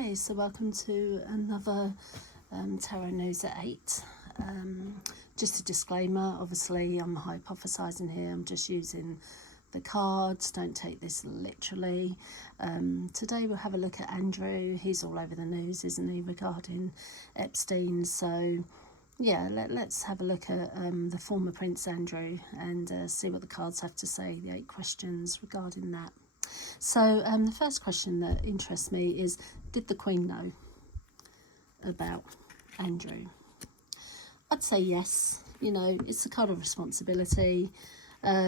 Okay, so welcome to another Tarot News at 8. Just a disclaimer, obviously I'm hypothesising here, I'm just using the cards, don't take this literally. Today we'll have a look at Andrew. He's all over the news, isn't he, regarding Epstein. So yeah, let's have a look at the former Prince Andrew and see what the cards have to say, the 8 questions regarding that. So the first question that interests me is, did the Queen know about Andrew? I'd say yes. You know, it's a card of responsibility.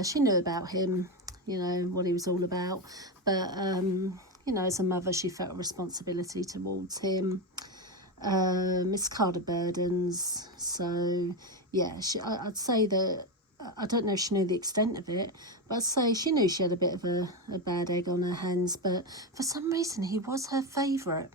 She knew about him, you know, what he was all about. But, you know, as a mother, she felt a responsibility towards him. It's a card of burdens. So, yeah, I'd say that, I don't know if she knew the extent of it, but I'd say she knew she had a bit of a bad egg on her hands. But for some reason, he was her favourite.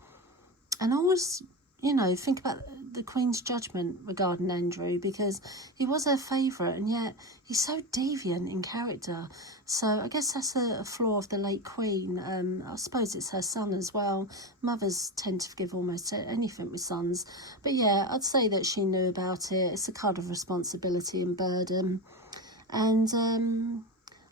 And I always, you know, think about the Queen's judgment regarding Andrew, because he was her favourite and yet he's so deviant in character. So I guess that's a flaw of the late Queen. I suppose it's her son as well. Mothers tend to forgive almost anything with sons. But yeah, I'd say that she knew about it. It's a card of responsibility and burden. And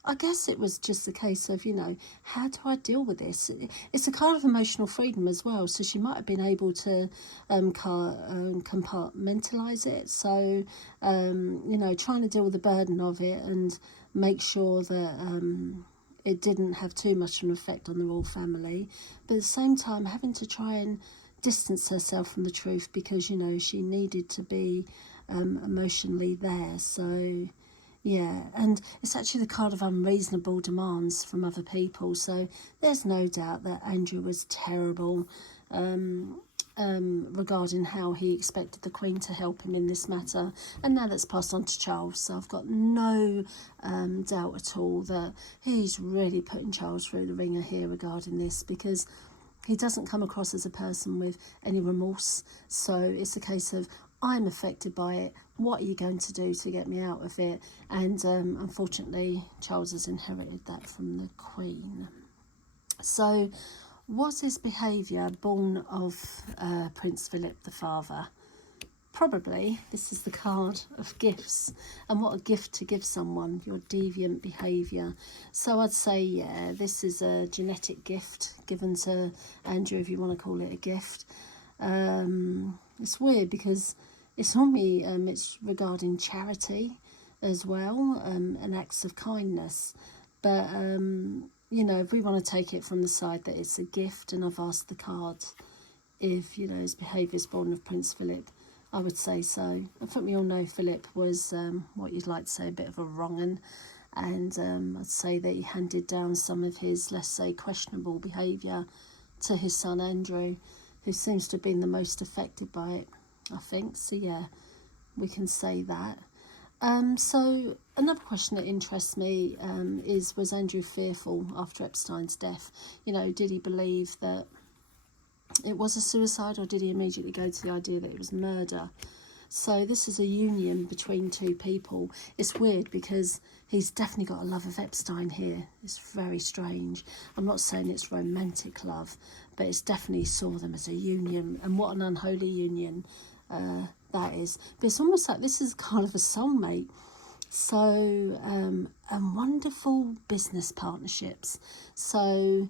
I guess it was just a case of, you know, how do I deal with this? It's a card of emotional freedom as well, so she might have been able to compartmentalise it. So, you know, trying to deal with the burden of it and make sure that it didn't have too much of an effect on the royal family. But at the same time, having to try and distance herself from the truth because, you know, she needed to be emotionally there. So yeah, and it's actually the card of unreasonable demands from other people. So there's no doubt that Andrew was terrible regarding how he expected the Queen to help him in this matter. And now that's passed on to Charles. So I've got no doubt at all that he's really putting Charles through the ringer here regarding this, because he doesn't come across as a person with any remorse. So it's a case of, I'm affected by it. What are you going to do to get me out of it? And unfortunately, Charles has inherited that from the Queen. So was his behaviour born of Prince Philip the father? Probably. This is the card of gifts, and what a gift to give someone, your deviant behaviour. So I'd say, yeah, this is a genetic gift given to Andrew, if you want to call it a gift. It's weird because it's normally it's regarding charity as well, and acts of kindness. But you know, if we want to take it from the side that it's a gift, and I've asked the cards if, you know, his behaviour is born of Prince Philip, I would say so. I think we all know Philip was what you'd like to say, a bit of a wrong 'un, and I'd say that he handed down some of his, let's say, questionable behaviour to his son Andrew, who seems to have been the most affected by it, I think. So yeah, we can say that. So another question that interests me is, was Andrew fearful after Epstein's death? You know, did he believe that it was a suicide, or did he immediately go to the idea that it was murder? So this is a union between two people. It's weird because he's definitely got a love of Epstein here. It's very strange. I'm not saying it's romantic love, but it's definitely saw them as a union, and what an unholy union that is. But it's almost like this is kind of a soulmate. So and wonderful business partnerships. So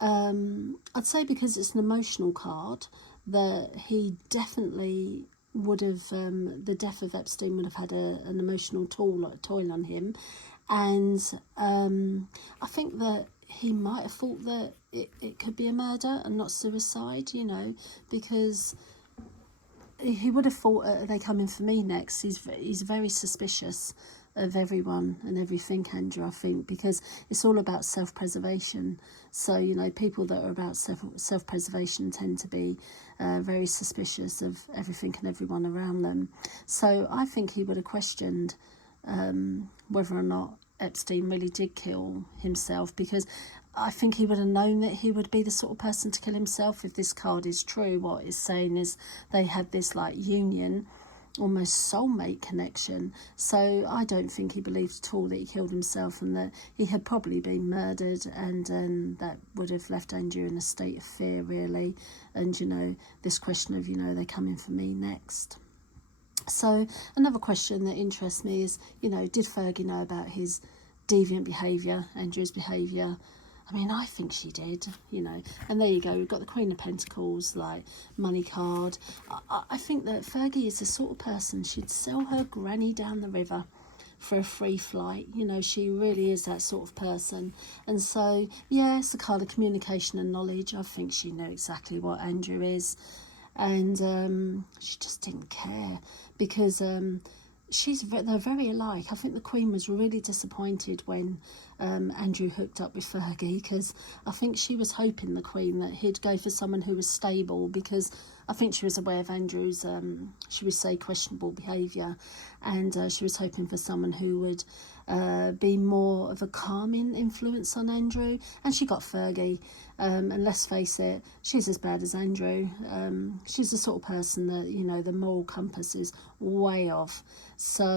I'd say, because it's an emotional card, that he definitely would have, the death of Epstein would have had an emotional toll on him. And I think that he might have thought that it could be a murder and not suicide, you know, because he would have thought, are they coming for me next? He's very suspicious of everyone and everything, Andrew, I think, because it's all about self-preservation. So, you know, people that are about self-preservation tend to be very suspicious of everything and everyone around them. So I think he would have questioned whether or not Epstein really did kill himself, because I think he would have known that he would be the sort of person to kill himself if this card is true. What it's saying is they had this like union, almost soulmate connection. So I don't think he believed at all that he killed himself, and that he had probably been murdered, and that would have left Andrew in a state of fear, really. And, you know, this question of, you know, they're coming for me next. So another question that interests me is, you know, did Fergie know about his deviant behaviour, Andrew's behaviour? I mean, I think she did, you know. And there you go, we've got the Queen of Pentacles, like, money card. I think that Fergie is the sort of person, she'd sell her granny down the river for a free flight. You know, she really is that sort of person. And so, yeah, it's a card of communication and knowledge. I think she knew exactly what Andrew is. And she just didn't care, because they're very alike. I think the Queen was really disappointed when Andrew hooked up with Fergie, because I think she was hoping, the Queen, that he'd go for someone who was stable, because I think she was aware of Andrew's, should we say, questionable behaviour, and she was hoping for someone who would be more of a calming influence on Andrew. And she got Fergie, and let's face it, she's as bad as Andrew. She's the sort of person that, you know, the moral compass is way off. So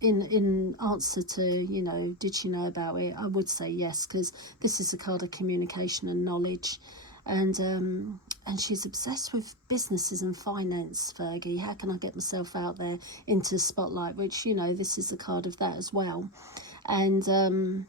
in answer to, you know, did she know about it, I would say yes, because this is a card of communication and knowledge. And she's obsessed with businesses and finance, Fergie. How can I get myself out there into the spotlight? Which, you know, this is a card of that as well. And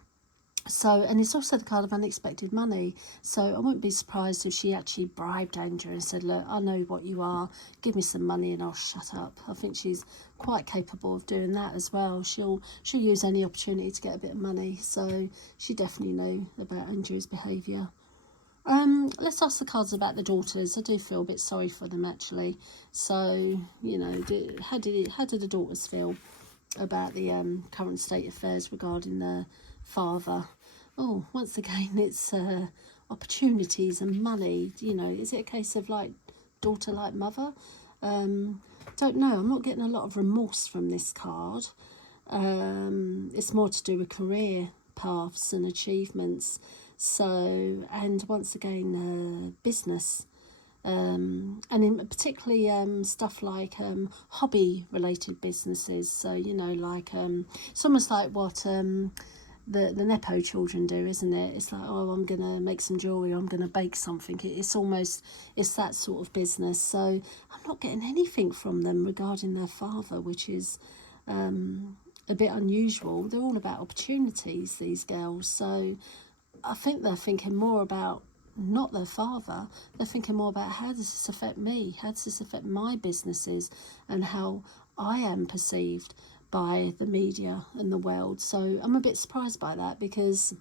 and it's also the card of unexpected money. So I wouldn't be surprised if she actually bribed Andrew and said, look, I know what you are, give me some money and I'll shut up. I think she's quite capable of doing that as well. She'll use any opportunity to get a bit of money. So she definitely knew about Andrew's behaviour. Let's ask the cards about the daughters. I do feel a bit sorry for them, actually. So, you know, how did the daughters feel about the current state of affairs regarding their father? Oh, once again, it's opportunities and money. You know, is it a case of, like, daughter like mother? Don't know. I'm not getting a lot of remorse from this card. It's more to do with career paths and achievements. So, and once again, business, and in particularly stuff like hobby related businesses. So, you know, like it's almost like what the Nepo children do, isn't it? It's like, oh, I'm gonna make some jewelry, I'm gonna bake something. It's that sort of business. So I'm not getting anything from them regarding their father, which is a bit unusual. They're all about opportunities, these girls. So I think they're thinking more about not their father. They're thinking more about, how does this affect me? How does this affect my businesses and how I am perceived by the media and the world? So I'm a bit surprised by that, because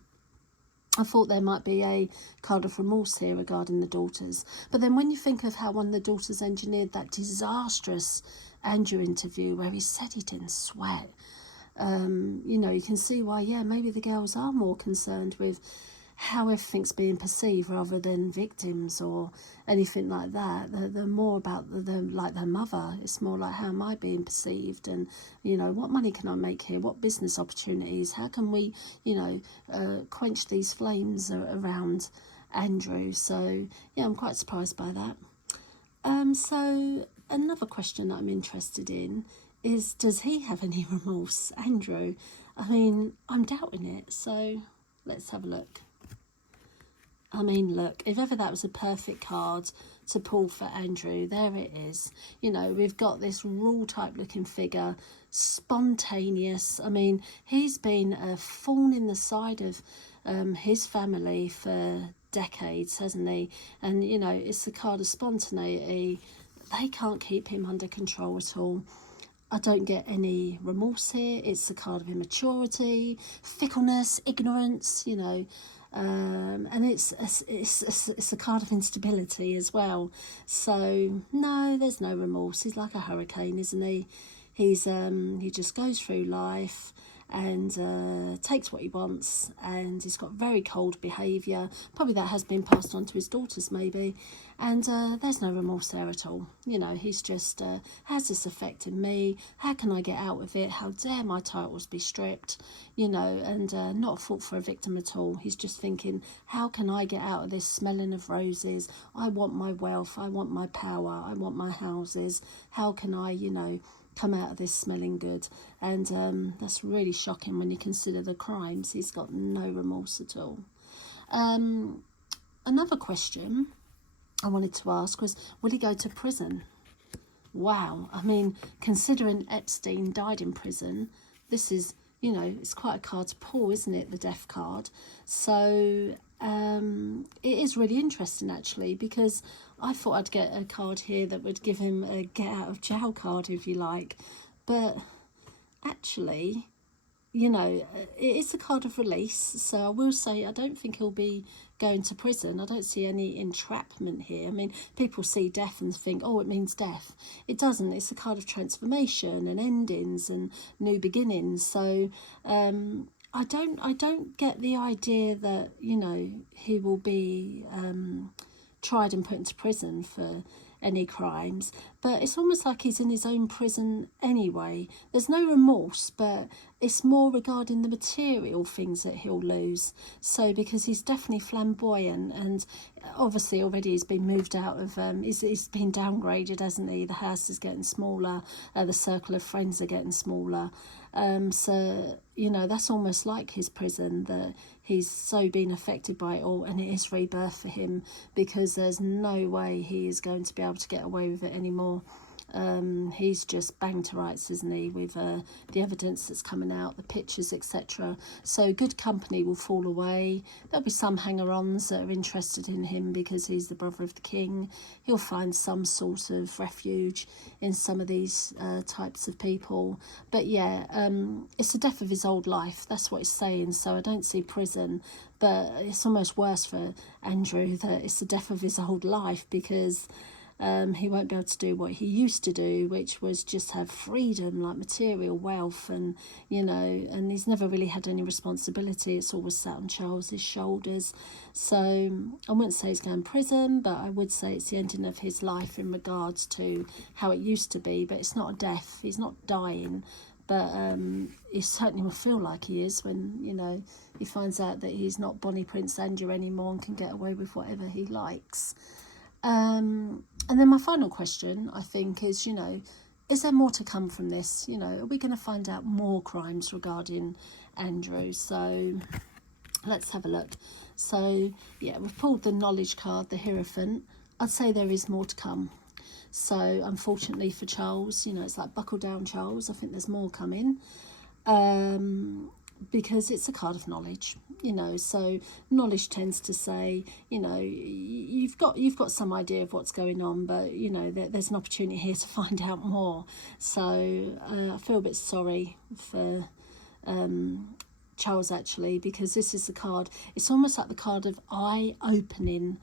I thought there might be a card of remorse here regarding the daughters. But then when you think of how one of the daughters engineered that disastrous Andrew interview where he said he didn't sweat, you know, you can see why, yeah, maybe the girls are more concerned with how everything's being perceived rather than victims or anything like that. They're more about like their mother. It's more like, how am I being perceived, and, you know, what money can I make here? What business opportunities? How can we, you know, quench these flames around Andrew? So yeah, I'm quite surprised by that. So another question that I'm interested in is, does he have any remorse, Andrew? I mean, I'm doubting it, so let's have a look. I mean, look, if ever that was a perfect card to pull for Andrew, there it is. You know, we've got this rule type looking figure, spontaneous. I mean, he's been a thorn in the side of his family for decades, hasn't he? And, you know, it's the card of spontaneity. They can't keep him under control at all. I don't get any remorse here. It's the card of immaturity, fickleness, ignorance, you know. And it's a card of instability as well. So no, there's no remorse. He's like a hurricane, isn't he? He just goes through life, and takes what he wants, and he's got very cold behaviour. Probably that has been passed on to his daughters maybe, and there's no remorse there at all. You know, he's just, how's this affecting me? How can I get out of it? How dare my titles be stripped? You know, and not a fault for a victim at all. He's just thinking, how can I get out of this smelling of roses? I want my wealth, I want my power, I want my houses. How can I, you know, come out of this smelling good? And that's really shocking when you consider the crimes. He's got no remorse at all. Another question I wanted to ask was, will he go to prison? Wow, I mean, considering Epstein died in prison, this is, you know, it's quite a card to pull, isn't it, the death card? So it is really interesting, actually, because I thought I'd get a card here that would give him a get out of jail card, if you like. But actually, you know, it is a card of release. So I will say I don't think he'll be going to prison. I don't see any entrapment here. I mean, people see death and think, oh, it means death. It doesn't. It's a card of transformation and endings and new beginnings. So I don't get the idea that, you know, he will be tried and put into prison for any crimes, but it's almost like he's in his own prison anyway. There's no remorse, but it's more regarding the material things that he'll lose. So because he's definitely flamboyant, and obviously already he's been moved out of he's been downgraded, hasn't he? The house is getting smaller, the circle of friends are getting smaller, so you know, that's almost like his prison, that he's so been affected by it all, and it is rebirth for him, because there's no way he is going to be able to get away with it anymore. He's just banged to rights, isn't he, with the evidence that's coming out, the pictures, etc. So good company will fall away. There'll be some hanger-ons that are interested in him because he's the brother of the king. He'll find some sort of refuge in some of these types of people. But yeah, it's the death of his old life. That's what it's saying. So I don't see prison, but it's almost worse for Andrew that it's the death of his old life, because he won't be able to do what he used to do, which was just have freedom, like material wealth, and, you know, and he's never really had any responsibility. It's always sat on Charles's shoulders. So I wouldn't say he's going to prison, but I would say it's the ending of his life in regards to how it used to be. But it's not a death. He's not dying. But he certainly will feel like he is when, you know, he finds out that he's not Bonnie Prince Andrew anymore and can get away with whatever he likes. And then my final question, I think, is, you know, is there more to come from this? You know, are we going to find out more crimes regarding Andrew? So let's have a look. So, yeah, we've pulled the knowledge card, the Hierophant. I'd say there is more to come. So, unfortunately for Charles, you know, it's like buckle down, Charles. I think there's more coming. Because it's a card of knowledge, you know, so knowledge tends to say, you know, you've got some idea of what's going on, but, you know, there's an opportunity here to find out more. So I feel a bit sorry for Charles, actually, because this is the card, it's almost like the card of eye-opening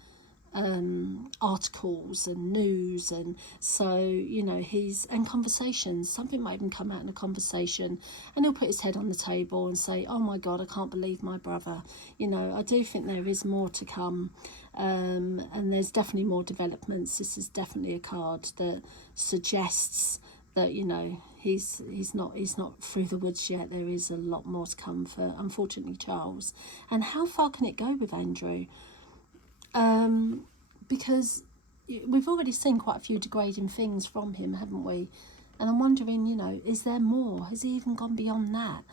articles and news, and so, you know, and conversations. Something might even come out in a conversation, and he'll put his head on the table and say, oh my God, I can't believe my brother. You know, I do think there is more to come, and there's definitely more developments. This is definitely a card that suggests that, you know, he's not through the woods yet. There is a lot more to come for, unfortunately, Charles. And how far can it go with Andrew? Because we've already seen quite a few degrading things from him, haven't we? And I'm wondering, you know, is there more? Has he even gone beyond that?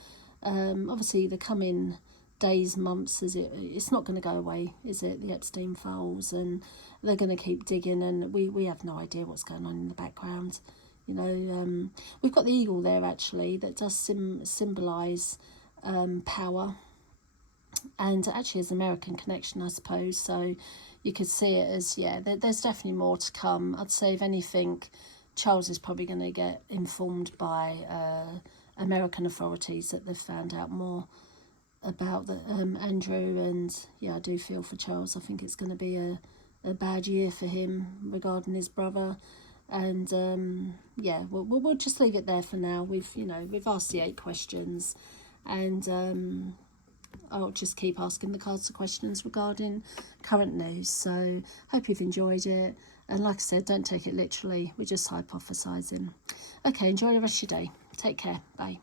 Obviously, the coming days, months, it's not going to go away, is it? The Epstein files, and they're going to keep digging, and we have no idea what's going on in the background. You know, we've got the eagle there, actually, that does symbolise power. And actually as American connection, I suppose. So you could see it as, yeah, there's definitely more to come. I'd say, if anything, Charles is probably going to get informed by American authorities that they've found out more about Andrew. And yeah, I do feel for Charles. I think it's going to be a bad year for him regarding his brother. And yeah, we'll just leave it there for now. We've asked the 8 questions. and I'll just keep asking the cards the questions regarding current news. So hope you've enjoyed it, and like I said, don't take it literally, we're just hypothesising. Okay, enjoy the rest of your day. Take care. Bye.